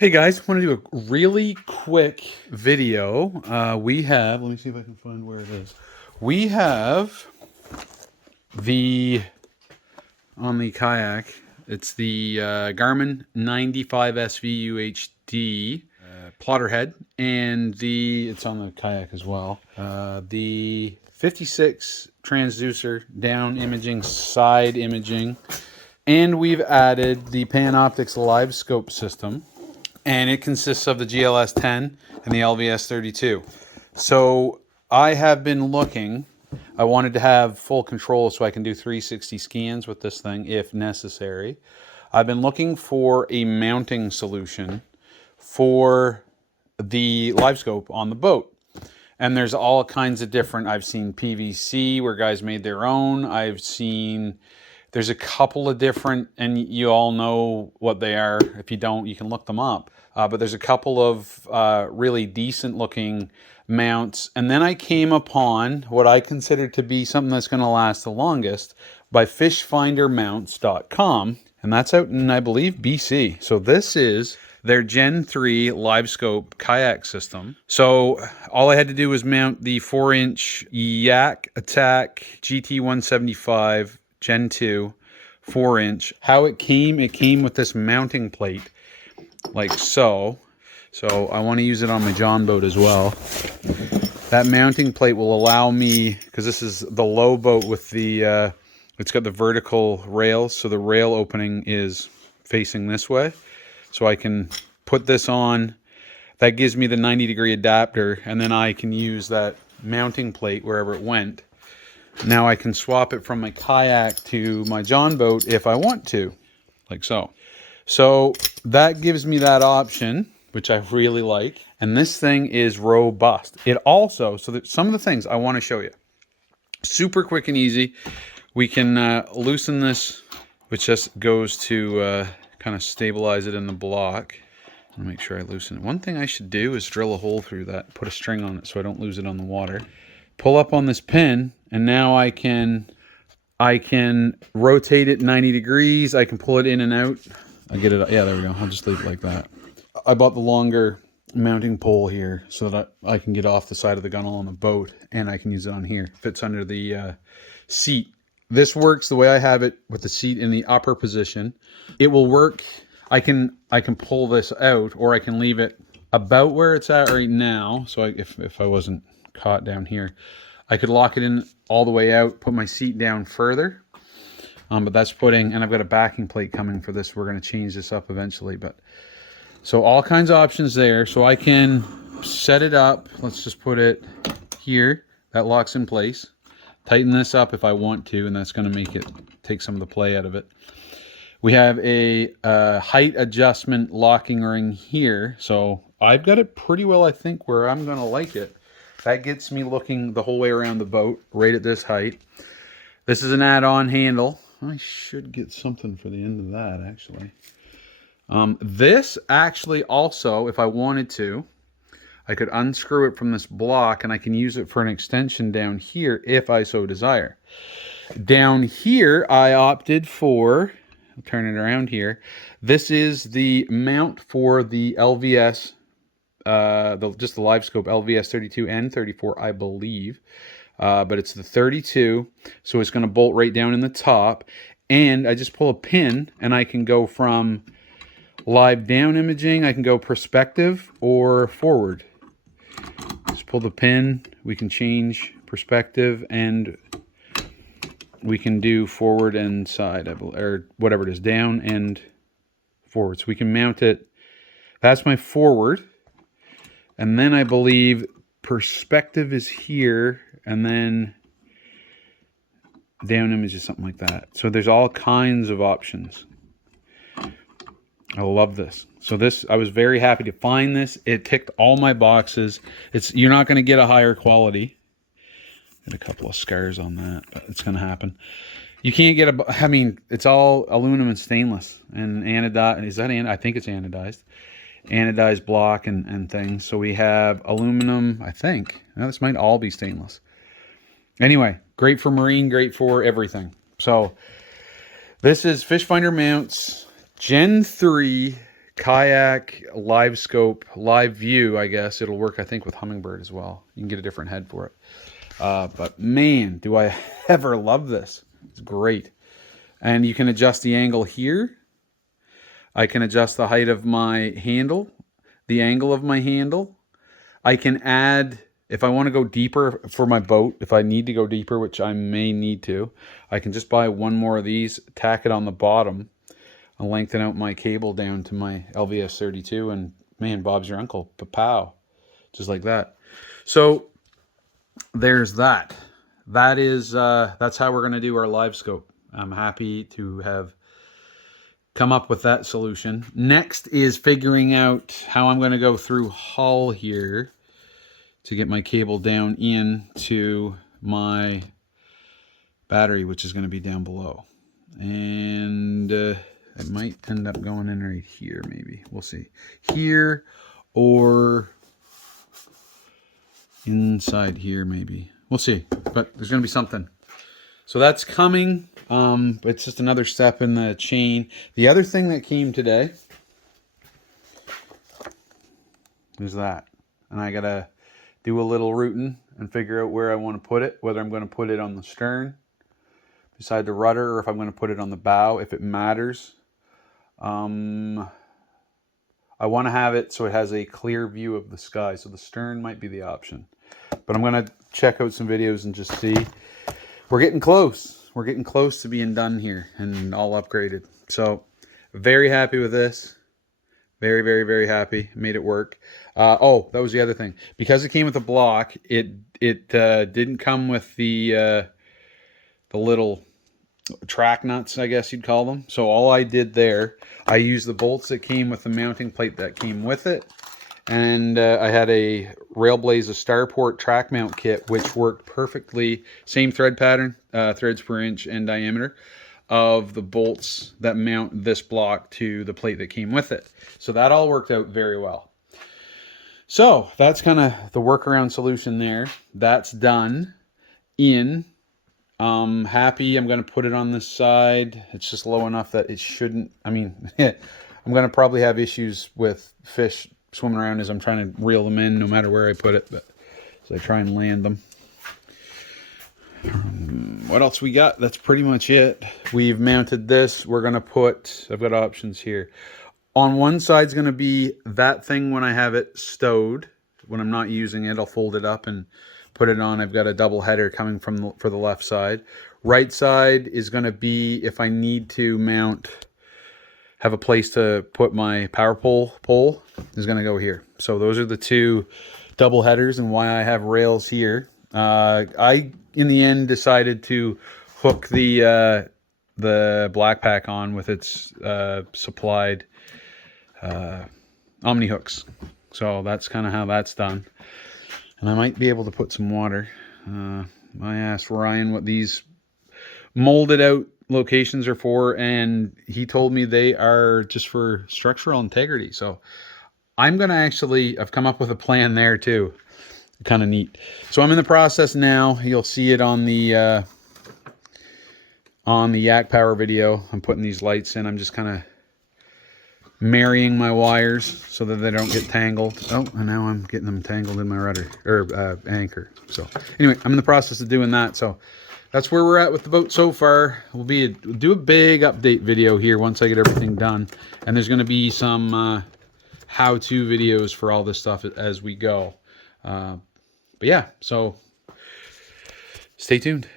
Hey guys, want to do a really quick video. We have, let me see if I can find where it is. We have the, on the Kayak, it's the Garmin 95 SVU HD plotter head, and it's on the Kayak as well. The 56 transducer down imaging, side imaging, and we've added the Panoptix live scope system, and it consists of the GLS 10 and the LVS 32. So I have been looking. I wanted to have full control so I can do 360 scans with this thing if necessary. I've been looking for a mounting solution for the live scope on the boat. And there's all kinds of different, I've seen PVC where guys made their own. I've seen, there's a couple of different, and you all know what they are. If you don't, you can look them up. But there's a couple of really decent looking mounts. And then I came upon what I consider to be something that's going to last the longest by fishfindermounts.com. And that's out in, I believe, BC. So this is their Gen 3 live scope kayak system. So all I had to do was mount the 4-inch Yak Attack GT175 Gen 2 4-inch. How it came with this mounting plate like so. So I want to use it on my John boat as well. That mounting plate will allow me, because this is the low boat with the, it's got the vertical rails, so the rail opening is facing this way. So I can put this on. That gives me the 90-degree adapter, and then I can use that mounting plate wherever it went. Now I can swap it from my kayak to my John boat if I want to, like so. So that gives me that option, which I really like. And this thing is robust. It also, so that some of the things I want to show you. Super quick and easy. We can loosen this, which just goes to kind of stabilize it in the block. I'll make sure I loosen it. One thing I should do is drill a hole through that, put a string on it so I don't lose it on the water. Pull up on this pin, and now I can rotate it 90 degrees. I can pull it in and out. I get it. Yeah, there we go. I'll just leave it like that. I bought the longer mounting pole here so that I can get off the side of the gunnel on the boat, and I can use it on here. Fits under the seat. This works the way I have it with the seat in the upper position. It will work. I can pull this out, or I can leave it about where it's at right now. So if I wasn't caught down here, I could lock it in all the way out, put my seat down further. But that's putting, and I've got a backing plate coming for this. We're going to change this up eventually. But so all kinds of options there. So I can set it up. Let's just put it here. That locks in place. Tighten this up if I want to, and that's going to make it take some of the play out of it. We have a height adjustment locking ring here. So I've got it pretty well, I think, where I'm going to like it. That gets me looking the whole way around the boat, right at this height. This is an add-on handle. I should get something for the end of that, actually. This actually also, if I wanted to, I could unscrew it from this block, and I can use it for an extension down here if I so desire. Down here, I opted for, I'll turn it around here. This is the mount for the LVS, just the live scope LVS 32 and 34, I believe. But it's the 32, so it's going to bolt right down in the top. And I just pull a pin, and I can go from live down imaging, I can go perspective or forward. Just pull the pin, we can change perspective, and we can do forward and side, or whatever it is, down and forward. So we can mount it. That's my forward. And then I believe perspective is here, and then down image is something like that. So there's all kinds of options. I love this. So this, I was very happy to find this. It ticked all my boxes. You're not going to get a higher quality. Got a couple of scars on that, but it's going to happen. You can't get I mean, it's all aluminum and stainless and anodized. Is that I think it's anodized. Anodized block and things. So we have aluminum, I think. Now this might all be stainless. Anyway, great for marine, great for everything. So this is Fish Finder Mounts Gen 3 Kayak, live scope, live view, I guess. It'll work, I think, with Hummingbird as well. You can get a different head for it. But man, do I ever love this. It's great. And you can adjust the angle here. I can adjust the height of my handle, the angle of my handle. I can add, if I want to go deeper for my boat, if I need to go deeper, which I may need to, I can just buy one more of these, tack it on the bottom, and lengthen out my cable down to my LVS 32, and man, Bob's your uncle. Pa-pow. Just like that. So there's that. That's how we're going to do our live scope. I'm happy to have come up with that solution. Next is figuring out how I'm going to go through hull here to get my cable down into my battery, which is going to be down below. And it might end up going in right here, maybe. We'll see. Here or inside here, maybe. We'll see. But there's going to be something. So that's coming. It's just another step in the chain. The other thing that came today is that. And I got to do a little rooting and figure out where I want to put it. Whether I'm going to put it on the stern, beside the rudder, or if I'm going to put it on the bow, if it matters. I want to have it so it has a clear view of the sky. So the stern might be the option. But I'm going to check out some videos and just see. We're getting close. We're getting close to being done here and all upgraded. So very happy with this. Very, very, very happy. Made it work. Oh, that was the other thing. Because it came with a block, it didn't come with the little track nuts, I guess you'd call them. So all I did there, I used the bolts that came with the mounting plate that came with it. And I had a Railblazer Starport track mount kit, which worked perfectly. Same thread pattern, threads per inch and diameter of the bolts that mount this block to the plate that came with it. So that all worked out very well. So that's kind of the workaround solution there. That's done in. Happy. I'm going to put it on this side. It's just low enough that it shouldn't, I mean, I'm going to probably have issues with fish swimming around as I'm trying to reel them in no matter where I put it, but as I try and land them. What else we got? That's pretty much it. We've mounted this. We're going to put, I've got options here. On one side's going to be that thing when I have it stowed. When I'm not using it, I'll fold it up and put it on. I've got a double header coming from for the left side. Right side is going to be if I need to mount, have a place to put my power pole is going to go here. So those are the two double headers and why I have rails here. I in the end decided to hook the black pack on with its supplied Omni hooks. So that's kind of how that's done. And I might be able to put some water. I asked Ryan what these molded out locations are for, and he told me they are just for structural integrity. So I'm going to actually, I've come up with a plan there too. Kind of neat. So I'm in the process now. You'll see it on the Yak Power video. I'm putting these lights in. I'm just kind of marrying my wires so that they don't get tangled. Oh, and now I'm getting them tangled in my rudder or anchor. So anyway, I'm in the process of doing that. So that's where we're at with the boat so far. We'll do a big update video here once I get everything done, and there's going to be some how-to videos for all this stuff as we go. But yeah, so stay tuned.